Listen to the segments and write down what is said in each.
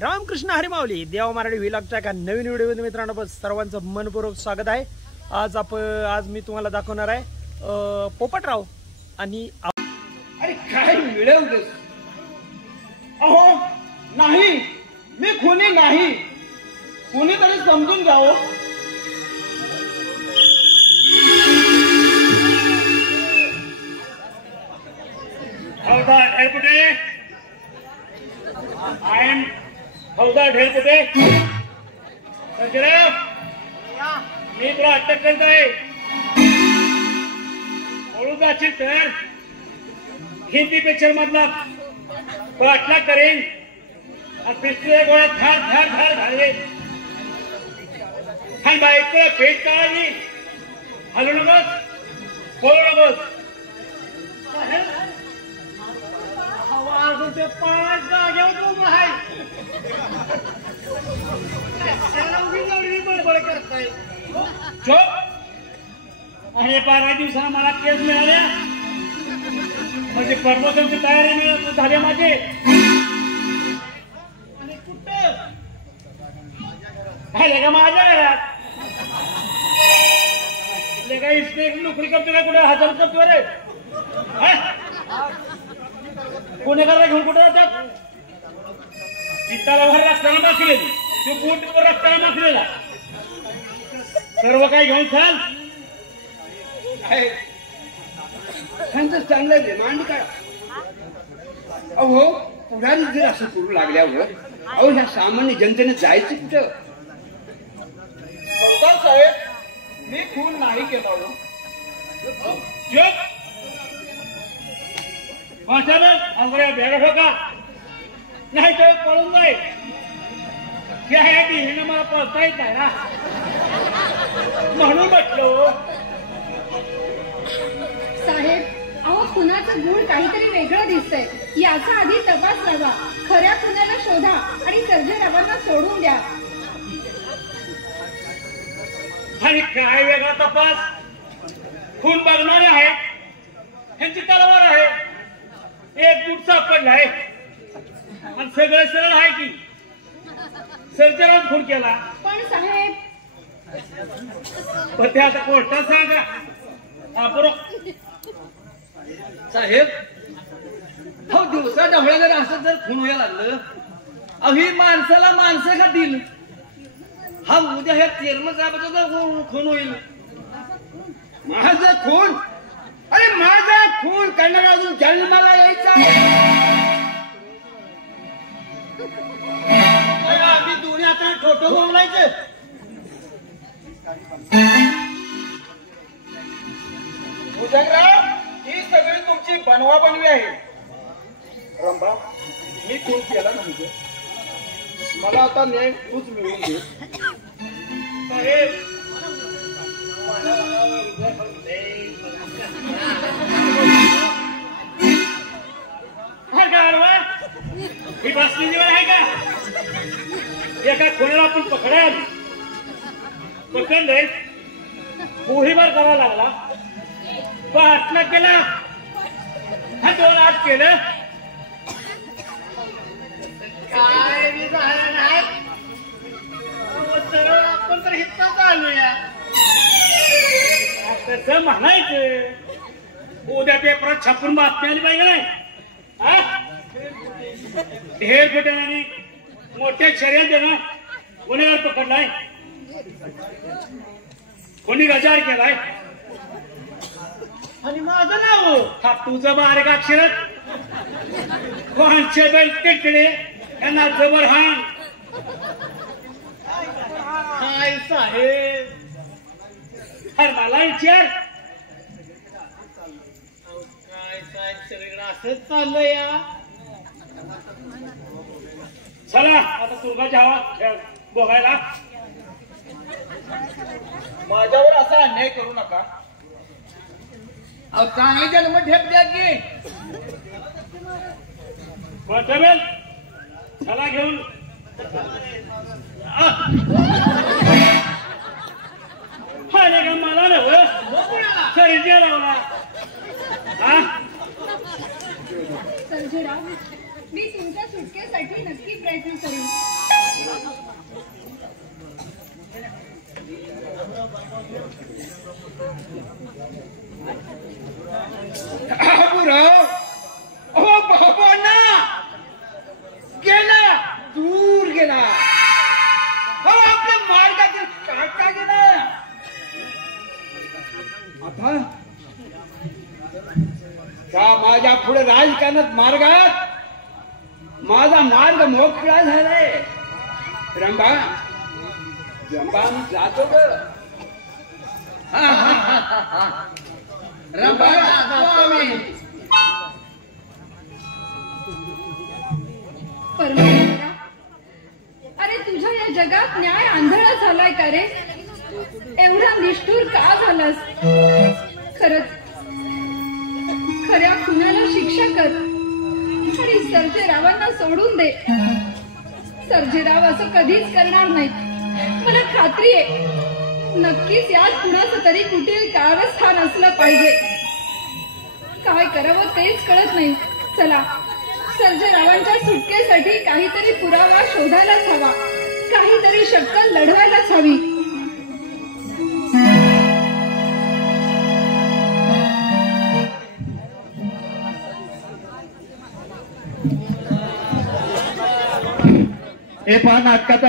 रामकृष्ण हरी माऊली देवा मराठी व्लॉगच्या एका नवीन व्हिडिओमध्ये मित्रांनो सर्वांचं मनपूर्वक स्वागत आहे। आज मी तुम्हाला दाखवणार आहे पोपटराव आणि अरे काय मिळवलंस? अहो नाही, मी खुनी नाही, कोणीतरी समजून घ्यावं। हौदार ढेरपुटे, आय एम हौदार ढेरपुटे। संजयराव, मी तुला अटक करत आहे। ओळूदाची तर हिंदी पिक्चर मधला तो अटला करेन आणि पिस्तुल्या गोळ्यात धार धार धार घालेन आणि बायकोला पेट काढली। हलू नकोस, बोलू नकोस। आवाज ते पाच जागेवर उभं आहे, बडबड करताय। चोप। अरे 12 दिवसांना मला केस मिळाल्या म्हणजे प्रमोशनची तयारी मिळत झाली माझी। आणि कुठं आले का? माझ्या घरात का इस्टेक नोकरी करतो का? कुठे हजर करतो रे? गुन्हेगारला घेऊन कुठे जातात? पित्ताला वर रस्त्याला माखलेली, ते बूट रस्त्याला माखलेला, सर्व काही घेऊन चाल। त्यांचं चांगलं मांड काय? अहो पुढारी जर असं करू लागल्यावर अहो ह्या सामान्य जनतेने जायचं कुठं? सरदार साहेब, मी खून नाही केला हो। भेगा ठोका नाही तर पळून जाईल। हे मला पळता येत नाही ना, म्हणून म्हटलं। साहेब, अहो खुनाचं गुण काहीतरी वेगळं दिसतंय, याचा आधी तपास लावा। खऱ्या खुनाला शोधा आणि सर्जेरावांना सोडून द्या। आणि काय वेगळा तपास? खून बघणारे आहेत, ह्यांची तलवार आहे, एक बूट सापडलाय आणि सगळं सरळ आहे की सर्जेराव खून केला। पण साहेब, पण ते आता कोर्टात सांगा। बरोबर साहेब, हो दिवसा ढवळ्या जर असं जर खून व्हायला लागलं, अही माणसाला माणसं खातील। हा उद्या ह्या चेअरमन साहेबाचा जर खून होईल, माझा खून, अरे माझा खून करणारा अजून जन्माला यायचा। आम्ही दोन्ही आता ठोठो बोलायचे। भुजंगराव, ही सगळी तुमची बनवा बनवी आहे। रंभा, मी खून केला म्हणजे मला आता न्याय तूच मिळवून दे। साहेब, ही बसली जीवन आहे का? एका खुनाला आपण पकडाल, पकडले, गोळीबार करायला लागला, पाठला केला, हा 2 आठ केलं, काय झालं नाही। सरळ आपण तर हिस्सा चालूया तसं म्हणायचं। उद्या पेपरात छापून बातमी आली पाहिजे नाही? ढेर फुट्याने मोठ्या शर्यत देणं, गुन्हेगार पकडलाय, कोणी गजार केलाय आणि माझं नाव हा तुझं बारीक अक्षरात कॉन्स्टेबल टिकडे यांना जबर हाण। काय साहेब, अरे मला विचार, काय साहेब सगळीकडे असंच चाललंय या। चला आता तुर्गाच्या हवा बघायला। माझ्यावर असा अन्याय करू नका। अहो चांगली जन्म ठेप द्या की। कॉन्स्टेबल, चला घेऊन। अरे का मला नव सर्जे लावला। सर्जेराव, मी तुमच्या सुटकेसाठी नक्की प्रयत्न करेन. बाबूराव, अहो बाबांना गेला, दूर गेला. अहो आपल्या मार्गातील काटा गेला. आता का माझ्या पुढे राजकारणात मार्गात माझा मार्ग मोकळा झालाय. रंभा रंभा मी जातो ग. रंभा जातो आम्ही. परमेश्वरा, अरे तुझ्या या जगात न्याय आंधळा झालाय का रे? एवढा निष्ठुर का झालास? खरंच खऱ्या खुनाला शिक्षा कर आणि सर्जेरावांना सोडून दे. सर्जेराव असं कधीच करणार नाही. मला खात्री आहे नक्कीच यात कुणाचं तरी कुठे कारस्थान असलं पाहिजे. काय करावं तेच कळत नाही. चला, सर्जेरावांच्या सुटकेसाठी काहीतरी पुरावा शोधायलाच हवा. काहीतरी शक्कल लढवायलाच हवी. हे पहा, नाटकाचा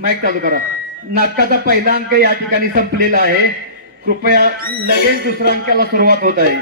माईक चालू करा. नाटकाचा पहिला अंक या ठिकाणी संपलेला आहे. कृपया लगेच दुसऱ्या अंकाला सुरुवात होत आहे.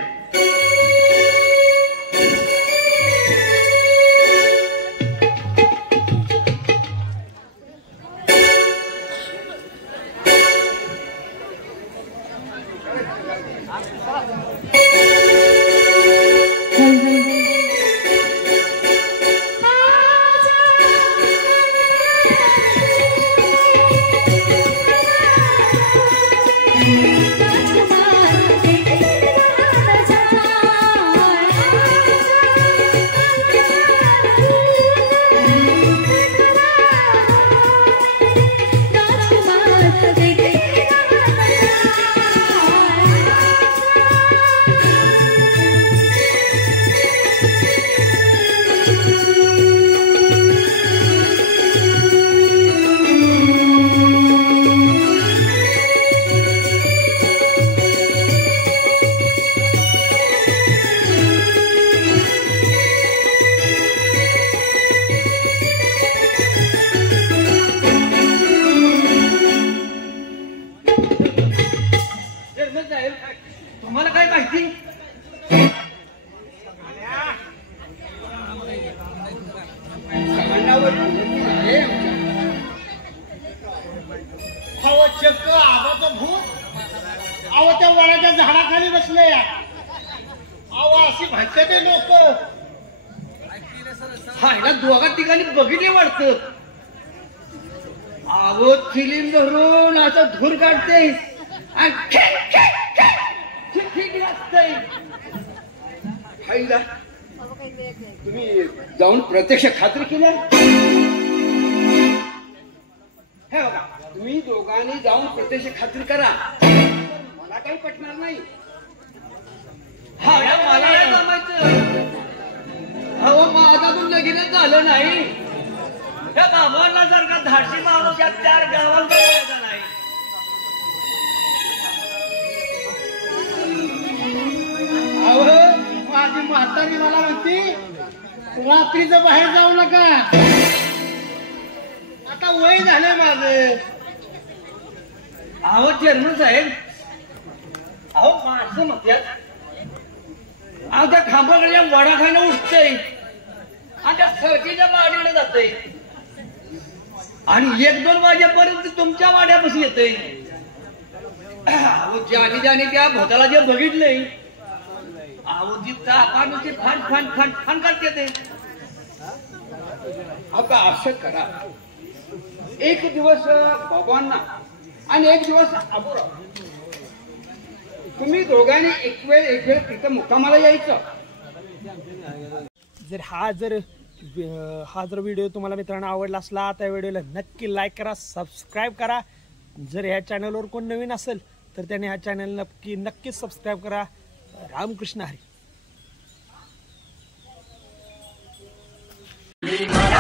तुम्हाला काय माहिती? अहो चक्क आबाचं भूत अहो त्या वडाच्या झाडाखाली बसले. अहो अशी भाषा ते लोक. हा, या दोघा ठिकाणी बघितले वाटतं. आवो चिलीम धरून असं धूर काढते तुम्ही जाऊन प्रत्यक्ष खात्री केली? हे बघा, तुम्ही दोघांनी जाऊन प्रत्यक्ष खात्री करा. मला काही पटणार नाही. हा, मला नाही जमायचं. अहो माझा पण लगीनच झालं नाही. त्या बाबांना सारखा धाडशी माणूस या 4 गावांचा नाही. अहो माझी म्हातारी मला म्हणती रात्रीचं बाहेर जाऊ नका. आता वय झालंय माझं. अहो चेअरमन साहेब, अहो माणसं म्हणतात अहो त्या खांबाकडे वडाखाने उठतंय आणि त्या सरकीच्या वाडीकडे जातंय आणि 1-2 वाजेपर्यंत तुमच्या वाड्यापाशी येतंय. अहो ज्याने त्या भोताला जे बघितलंय अहो जी तापानुची फान करते ते. आता असं करा, एक दिवस बाबांना आणि एक दिवस आबूराव, तुम्ही दोघांनी एक वेळ तिथं मुक्कामाला यायचं. जर हा जर व्हिडिओ तुम्हाला मित्रांनो आवडला असला त्या व्हिडिओला नक्की लाईक करा, सबस्क्राईब करा. जर ह्या चॅनलवर कोण नवीन असेल तर त्याने ह्या चॅनल नक्कीच सबस्क्राईब करा. रामकृष्ण हरी. मी